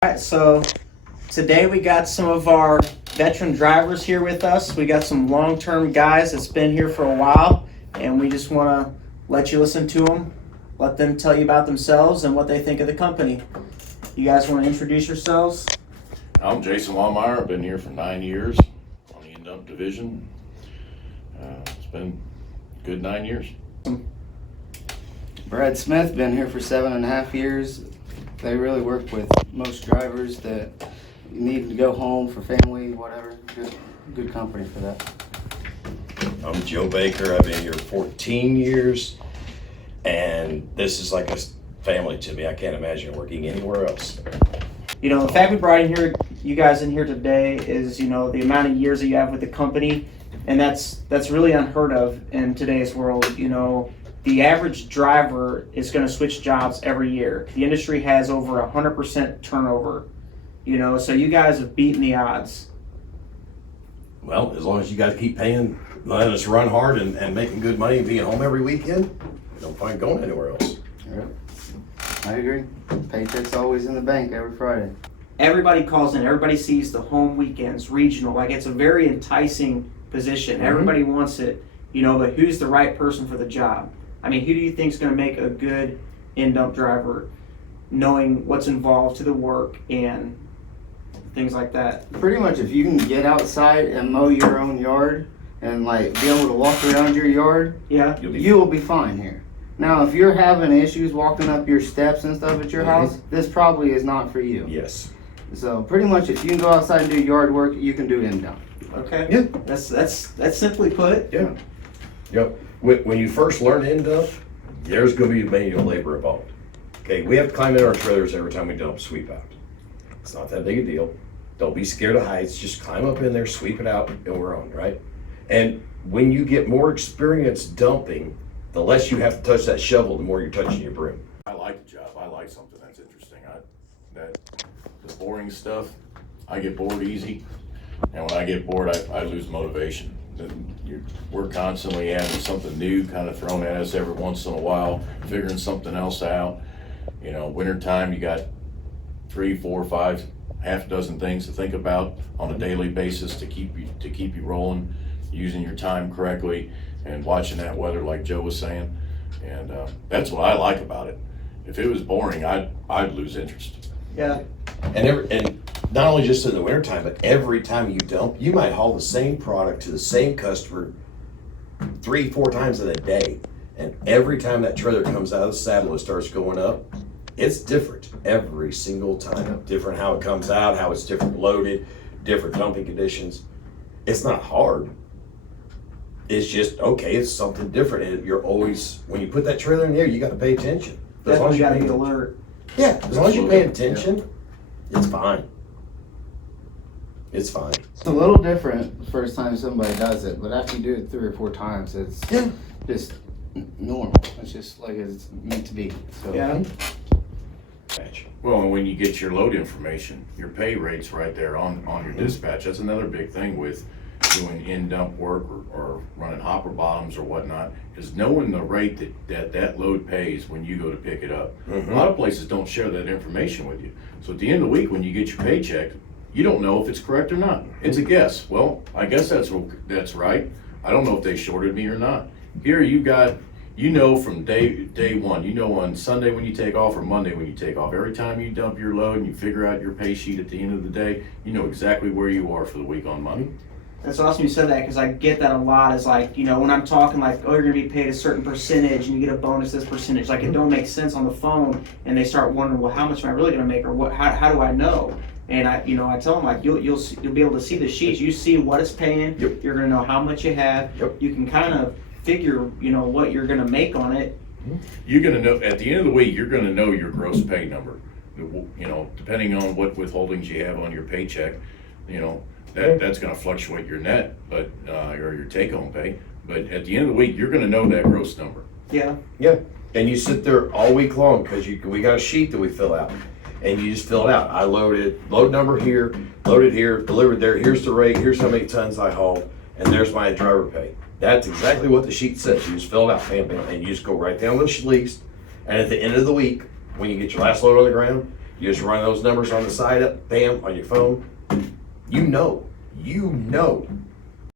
All right, so today we got some of our veteran drivers here with us. We got some long-term guys that's been here for a while, and we just want to let you listen to them, let them tell you about themselves and what they think of the company. You guys want to introduce yourselves? I'm Jason Wallmeyer. I've been here for 9 years on the Indump division. It's been a good 9 years. Brad Smith, been here for 7.5 years. They really work with most drivers that need to go home for family, whatever. Good company for that. I'm Joe Baker. I've been here 14 years, and this is like a family to me. I can't imagine working anywhere else. You know, the fact we brought you guys in here today is, the amount of years that you have with the company, and that's really unheard of in today's world. The average driver is going to switch jobs every year. The industry has over 100% turnover, so you guys have beaten the odds. Well, as long as you guys keep paying, letting us run hard and making good money and being home every weekend, don't find going anywhere else. Yep. I agree. Paycheck's always in the bank every Friday. Everybody calls in, everybody sees the home weekends, regional, like it's a very enticing position. Mm-hmm. Everybody wants it, but who's the right person for the job? I mean, who do you think is going to make a good in-dump driver, knowing what's involved to the work and things like that? Pretty much if you can get outside and mow your own yard and be able to walk around your yard, Yeah. you will be fine here. Now, if you're having issues walking up your steps and stuff at your house, this probably is not for you. Yes. So pretty much if you can go outside and do yard work, you can do in-dump. Okay. Yeah. That's simply put. Yeah. Yep. When you first learn to dump, there's going to be manual labor involved. Okay, we have to climb in our trailers every time we dump sweep out. It's not that big a deal. Don't be scared of heights. Just climb up in there, sweep it out, and we're on, right? And when you get more experience dumping, the less you have to touch that shovel, the more you're touching your broom. I like the job. I like something that's interesting. The boring stuff, I get bored easy, and when I get bored, I lose motivation. We're constantly having something new kind of thrown at us every once in a while, figuring something else out. Wintertime, you got 3, 4, 5, half a dozen things to think about on a daily basis to keep you rolling, using your time correctly, and watching that weather like Joe was saying. And that's what I like about it. If it was boring, I'd lose interest. Yeah. And not only just in the wintertime, but every time you dump, you might haul the same product to the same customer 3, 4 times in a day. And every time that trailer comes out of the saddle and starts going up, it's different every single time. Different how it comes out, how it's different loaded, different dumping conditions. It's not hard. It's just, okay, it's something different. And you're always, when you put that trailer in the air, you got to pay attention. As long Definitely as got to you're be paying- alert. Yeah, as long as you're paying attention, it's fine. It's fine. It's a little different the first time somebody does it, but after you do it 3 or 4 times, it's just normal. It's just like it's meant to be. So Yeah. Well, and when you get your load information, your pay rate's right there on your dispatch. That's another big thing with doing in-dump work or running hopper bottoms or whatnot, is knowing the rate that load pays when you go to pick it up. A lot of places don't share that information with you. So at the end of the week, when you get your paycheck, you don't know if it's correct or not. It's a guess. Well, I guess that's right. I don't know if they shorted me or not. Here you got, from day one, on Sunday when you take off or Monday when you take off. Every time you dump your load and you figure out your pay sheet at the end of the day, you know exactly where you are for the week on money. That's awesome you said that, because I get that a lot. Is when I'm talking you're going to be paid a certain percentage and you get a bonus this percentage. It don't make sense on the phone, and they start wondering, well, how much am I really going to make, or what? How do I know? And I tell them you'll be able to see the sheets. You see what it's paying. Yep. You're going to know how much you have. Yep. You can kind of figure what you're going to make on it. You're gonna know, at the end of the week, you're gonna know your gross pay number. Depending on what withholdings you have on your paycheck, that's gonna fluctuate your net, but, or your take-home pay. But at the end of the week, you're gonna know that gross number. Yeah. Yeah, and you sit there all week long because we got a sheet that we fill out, and you just fill it out. I loaded, load number here, loaded here, delivered there. Here's the rate. Here's how many tons I hauled, and there's my driver pay. That's exactly what the sheet says. You just fill it out, bam, bam, and you just go right down the list. And at the end of the week, when you get your last load on the ground, You just run those numbers on the side up, bam, on your phone. You know